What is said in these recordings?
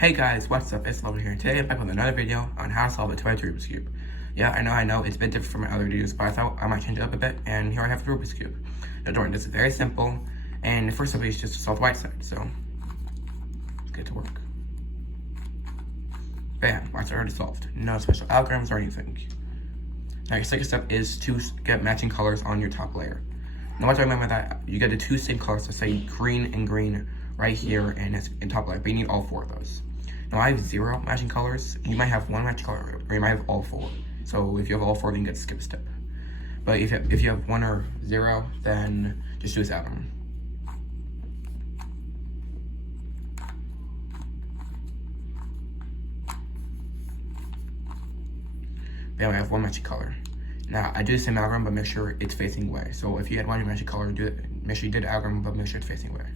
Hey guys, what's up? It's Logan here. Today I'm back with another video on how to solve a 2x2 Rubik's Cube. Yeah, I know, it's a bit different from my other videos, but I thought I might change it up a bit, and here I have the Rubik's Cube. Now don't worry, this is very simple, and the first step is just to solve the right side, so let's get to work. Bam, right side already solved. No special algorithms or anything. Now your second step is to get matching colors on your top layer. Now what do I mean by that? You get the two same colors, so say green and green right here and it's in top layer, but you need all four of those. Now I have 0 matching colors. You might have 1 matching color, or you might have all 4. So if you have all 4, then you get to skip a step. But if you have 1 or 0, then just do this algorithm. Bam, I have 1 matching color. Now I do the same algorithm, but make sure it's facing away. So if you had 1 matching color, make sure you did the algorithm, but make sure it's facing away.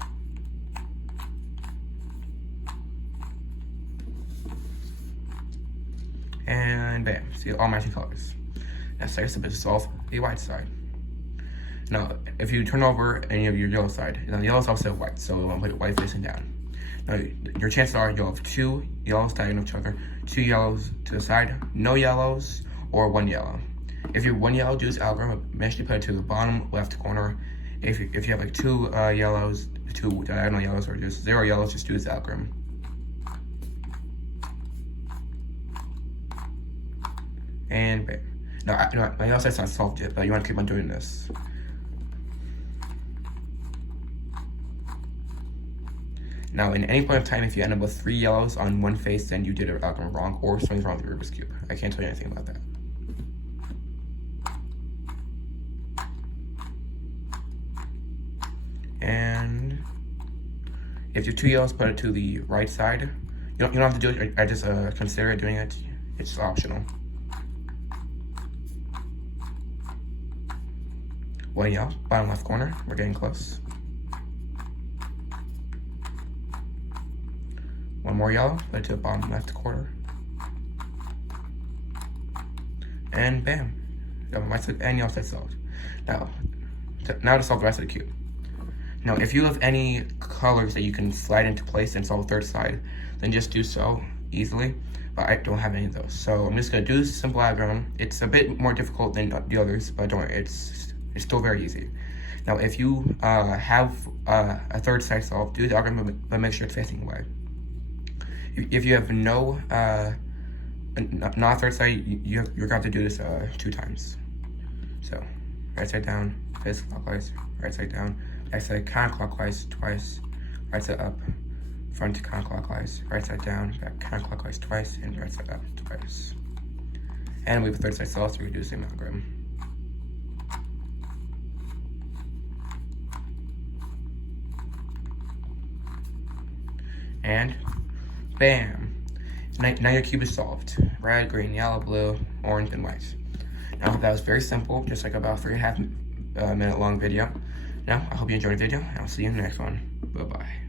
And bam, see all matching colors. Now second step is to solve the white side. Now, if you turn over any of your yellow side, now the yellow is opposite of white, so you want to put it white facing down. Now, your chances are you'll have 2 yellows diagonal to each other, 2 yellows to the side, no yellows, or 1 yellow. If you have 1 yellow, do this algorithm, make sure you put it to the bottom left corner. If you have like 2 yellows, 2 diagonal yellows, or just 0 yellows, just do this algorithm. And bam. Now, my yellow side's not solved yet, but you want to keep on doing this. Now, in any point of time, if you end up with 3 yellows on one face, then you did an algorithm wrong, or something's wrong with the Rubik's Cube. I can't tell you anything about that. And if you have 2 yellows, put it to the right side. You don't have to do it. I just consider doing it. It's just optional. 1 yellow, bottom left corner. We're getting close. 1 more yellow, put it to the bottom left corner. And bam. The right side and yellow side solved. Now to solve the rest of the cube. Now, if you have any colors that you can slide into place and solve the third side, then just do so easily. But I don't have any of those. So I'm just gonna do this simple algorithm. It's a bit more difficult than the others, but don't worry, it's still very easy. Now, if you have a third side solved, do the algorithm, but make sure it's facing away. If you have not third side, you're going to have to do this 2 times. So, right side down, face clockwise, right side down, back side counterclockwise twice, right side up, front counterclockwise, right side down, back counterclockwise twice, and right side up twice. And we have a third side solved, so we can do the same algorithm. And bam, now your cube is solved. Red, green, yellow, blue, orange, and white. Now that was very simple, just like about 3.5 minute long video. Now I hope you enjoyed the video, and I'll see you in the next one. Bye bye.